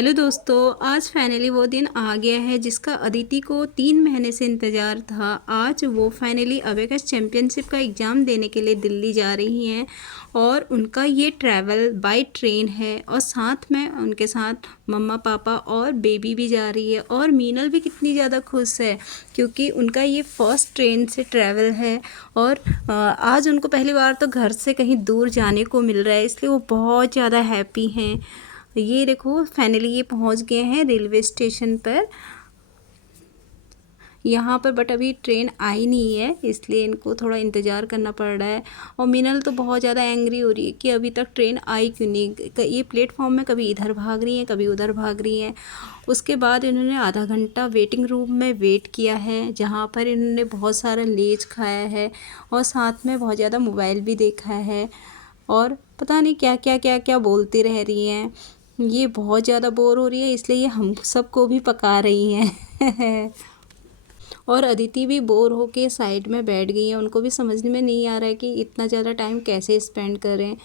Hello दोस्तों, आज finally वो दिन आ गया है जिसका अदिति को 3 महीने से इंतज़ार था। आज वो फाइनली अबेकस चैम्पियनशिप का एग्ज़ाम देने के लिए दिल्ली जा रही हैं और उनका ये ट्रैवल बाय ट्रेन है और साथ में उनके साथ मम्मा पापा और बेबी भी जा रही है। और मीनल भी कितनी ज़्यादा खुश है क्योंकि उनका ये फर्स्ट ट्रेन से ट्रैवल है और आज उनको पहली बार तो घर से कहीं दूर जाने को मिल रहा है, इसलिए वो बहुत ज़्यादा हैप्पी हैं। ये देखो फाइनली ये पहुंच गए हैं रेलवे स्टेशन पर यहाँ पर, बट अभी ट्रेन आई नहीं है इसलिए इनको थोड़ा इंतज़ार करना पड़ रहा है। और मीनल तो बहुत ज़्यादा एंग्री हो रही है कि अभी तक ट्रेन आई क्यों नहीं। ये प्लेटफॉर्म में कभी इधर भाग रही हैं कभी उधर भाग रही हैं। उसके बाद इन्होंने आधा घंटा वेटिंग रूम में वेट किया है जहाँ पर इन्होंने बहुत सारा लेज खाया है और साथ में बहुत ज़्यादा मोबाइल भी देखा है और पता नहीं क्या क्या क्या क्या बोलती रह रही हैं। ये बहुत ज़्यादा बोर हो रही है इसलिए ये हम सबको भी पका रही हैं और अदिति भी बोर होके साइड में बैठ गई है। उनको भी समझ में नहीं आ रहा है कि इतना ज़्यादा टाइम कैसे स्पेंड करें।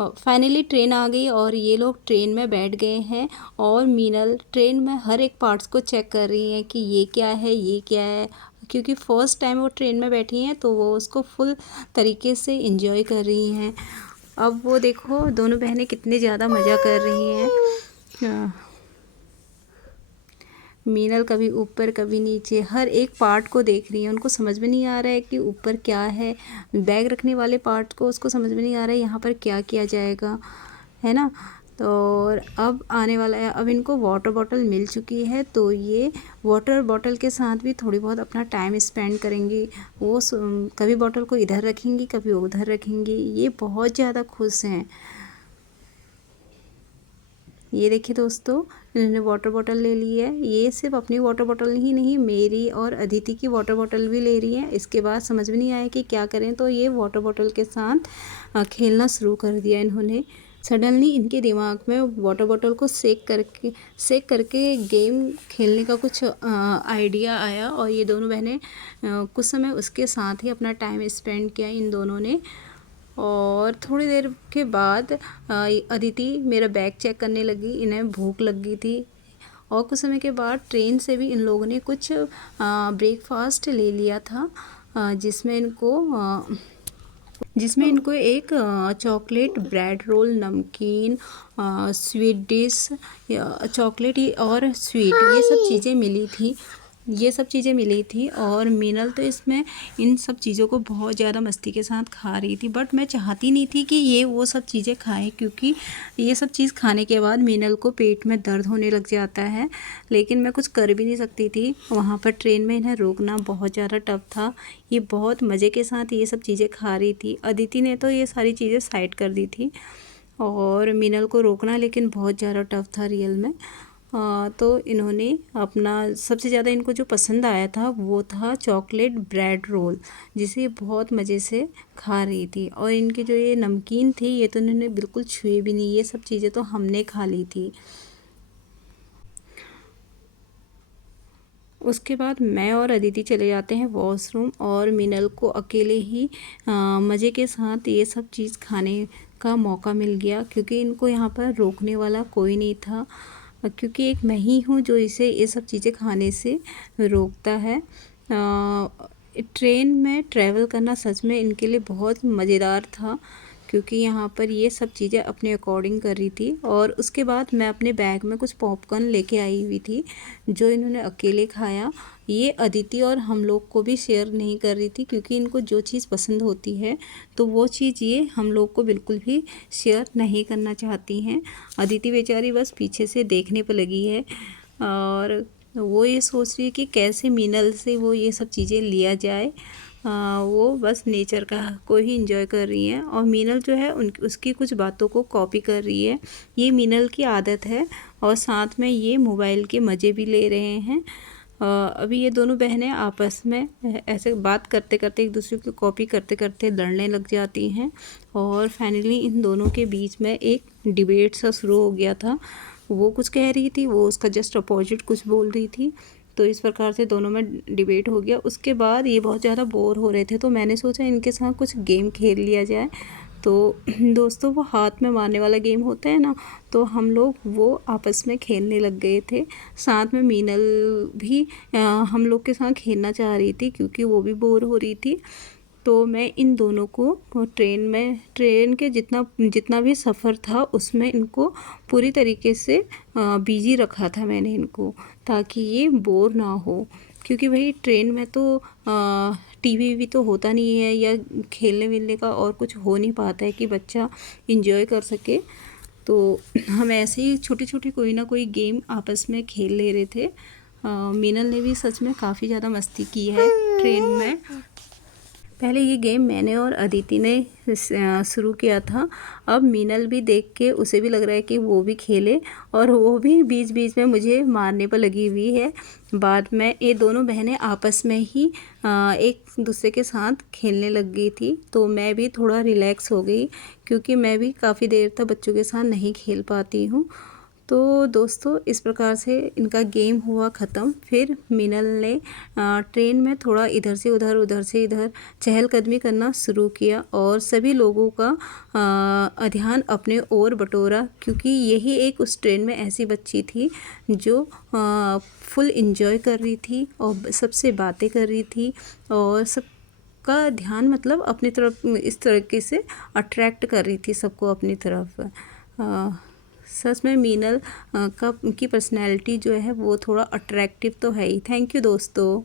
फाइनली ट्रेन आ गई और ये लोग ट्रेन में बैठ गए हैं और मीनल ट्रेन में हर एक पार्ट्स को चेक कर रही हैं कि ये क्या है ये क्या है, क्योंकि फ़र्स्ट टाइम वो ट्रेन में बैठी हैं तो वो उसको फुल तरीके से इंजॉय कर रही हैं। अब वो देखो दोनों बहनें कितने ज़्यादा मज़ा कर रही हैं। मीनल कभी ऊपर कभी नीचे हर एक पार्ट को देख रही है। उनको समझ में नहीं आ रहा है कि ऊपर क्या है, बैग रखने वाले पार्ट को उसको समझ में नहीं आ रहा है यहाँ पर क्या किया जाएगा, है ना। तो और अब आने वाला है, अब इनको वाटर बॉटल मिल चुकी है तो ये वाटर बॉटल के साथ भी थोड़ी बहुत अपना टाइम स्पेंड करेंगी। वो कभी बॉटल को इधर रखेंगी कभी उधर रखेंगी। ये बहुत ज़्यादा खुश हैं। ये देखिए दोस्तों, इन्होंने वाटर बॉटल ले ली है। ये सिर्फ अपनी वाटर बॉटल ही नहीं, मेरी और अदिति की वाटर बॉटल भी ले रही है। इसके बाद समझ में नहीं आया कि क्या करें तो ये वाटर बॉटल के साथ खेलना शुरू कर दिया इन्होंने। सडनली इनके दिमाग में वाटर बॉटल को सेक करके गेम खेलने का कुछ आइडिया आया और ये दोनों बहनें कुछ समय उसके साथ ही अपना टाइम स्पेंड किया इन दोनों ने। और थोड़ी देर के बाद अदिति मेरा बैग चेक करने लगी, इन्हें भूख लग गई थी। और कुछ समय के बाद ट्रेन से भी इन लोगों ने कुछ ब्रेकफास्ट ले लिया था जिसमें इनको एक चॉकलेट ब्रेड रोल, नमकीन, स्वीट डिश, चॉकलेट और स्वीट, ये सब चीज़ें मिली थी। और मीनल तो इसमें इन सब चीज़ों को बहुत ज़्यादा मस्ती के साथ खा रही थी, बट मैं चाहती नहीं थी कि ये वो सब चीज़ें खाए क्योंकि ये सब चीज़ खाने के बाद मीनल को पेट में दर्द होने लग जाता है। लेकिन मैं कुछ कर भी नहीं सकती थी, वहाँ पर ट्रेन में इन्हें रोकना बहुत ज़्यादा टफ था। ये बहुत मज़े के साथ ये सब चीज़ें खा रही थी। अदिति ने तो ये सारी चीज़ें साइड कर दी थी और मीनल को रोकना लेकिन बहुत ज़्यादा टफ था रियल में। तो इन्होंने अपना सबसे ज़्यादा इनको जो पसंद आया था वो था चॉकलेट ब्रेड रोल, जिसे बहुत मज़े से खा रही थी। और इनकी जो ये नमकीन थी ये तो इन्होंने बिल्कुल छुए भी नहीं, ये सब चीज़ें तो हमने खा ली थी। उसके बाद मैं और अदिति चले जाते हैं वॉशरूम और मीनल को अकेले ही मज़े के साथ ये सब चीज़ खाने का मौका मिल गया क्योंकि इनको यहाँ पर रोकने वाला कोई नहीं था, क्योंकि एक मैं ही हूँ जो इसे ये सब चीज़ें खाने से रोकता है। ट्रेन में ट्रैवल करना सच में इनके लिए बहुत मज़ेदार था क्योंकि यहाँ पर ये सब चीज़ें अपने अकॉर्डिंग कर रही थी। और उसके बाद मैं अपने बैग में कुछ पॉपकॉर्न लेके आई हुई थी जो इन्होंने अकेले खाया। ये अदिति और हम लोग को भी शेयर नहीं कर रही थी क्योंकि इनको जो चीज़ पसंद होती है तो वो चीज़ ये हम लोग को बिल्कुल भी शेयर नहीं करना चाहती हैं। अदिति बेचारी बस पीछे से देखने पर लगी है और वो ये सोच रही है कि कैसे मीनल से वो ये सब चीज़ें लिया जाए। वो बस नेचर का को ही इंजॉय कर रही हैं और मीनल जो है उसकी कुछ बातों को कॉपी कर रही है। ये मीनल की आदत है और साथ में ये मोबाइल के मज़े भी ले रहे हैं। अभी ये दोनों बहनें आपस में ऐसे बात करते करते एक दूसरे की कॉपी करते करते लड़ने लग जाती हैं और फाइनली इन दोनों के बीच में एक डिबेट सा शुरू हो गया था। वो कुछ कह रही थी, वो उसका जस्ट अपोजिट कुछ बोल रही थी, तो इस प्रकार से दोनों में डिबेट हो गया। उसके बाद ये बहुत ज़्यादा बोर हो रहे थे तो मैंने सोचा इनके साथ कुछ गेम खेल लिया जाए। तो दोस्तों वो हाथ में मारने वाला गेम होता है ना, तो हम लोग वो आपस में खेलने लग गए थे। साथ में मीनल भी हम लोग के साथ खेलना चाह रही थी क्योंकि वो भी बोर हो रही थी। तो मैं इन दोनों को ट्रेन के जितना भी सफ़र था उसमें इनको पूरी तरीके से बिजी रखा था मैंने इनको, ताकि ये बोर ना हो। क्योंकि भाई ट्रेन में तो टीवी भी तो होता नहीं है, या खेलने मिलने का और कुछ हो नहीं पाता है कि बच्चा इंजॉय कर सके। तो हम ऐसे ही छोटी छोटी कोई ना कोई गेम आपस में खेल ले रहे थे। मीनल ने भी सच में काफ़ी ज़्यादा मस्ती की है ट्रेन में। पहले ये गेम मैंने और अदिति ने शुरू किया था। अब मीनल भी देख के उसे भी लग रहा है कि वो भी खेले, और वो भी बीच बीच में मुझे मारने पर लगी हुई है। बाद में ये दोनों बहनें आपस में ही एक दूसरे के साथ खेलने लग गई थी। तो मैं भी थोड़ा रिलैक्स हो गई, क्योंकि मैं भी काफ़ी देर तक बच्चों के साथ नहीं खेल पाती हूँ। तो दोस्तों इस प्रकार से इनका गेम हुआ ख़त्म। फिर मीनल ने ट्रेन में थोड़ा इधर से इधर चहलकदमी करना शुरू किया, और सभी लोगों का ध्यान अपने ओर बटोरा, क्योंकि यही एक उस ट्रेन में ऐसी बच्ची थी जो फुल इंजॉय कर रही थी और सबसे बातें कर रही थी, और सब का ध्यान मतलब अपनी तरफ इस तरीके से अट्रैक्ट कर रही थी सबको अपनी तरफ। सच में मीनल की पर्सनैलिटी जो है वो थोड़ा अट्रैक्टिव तो है ही। थैंक यू दोस्तों।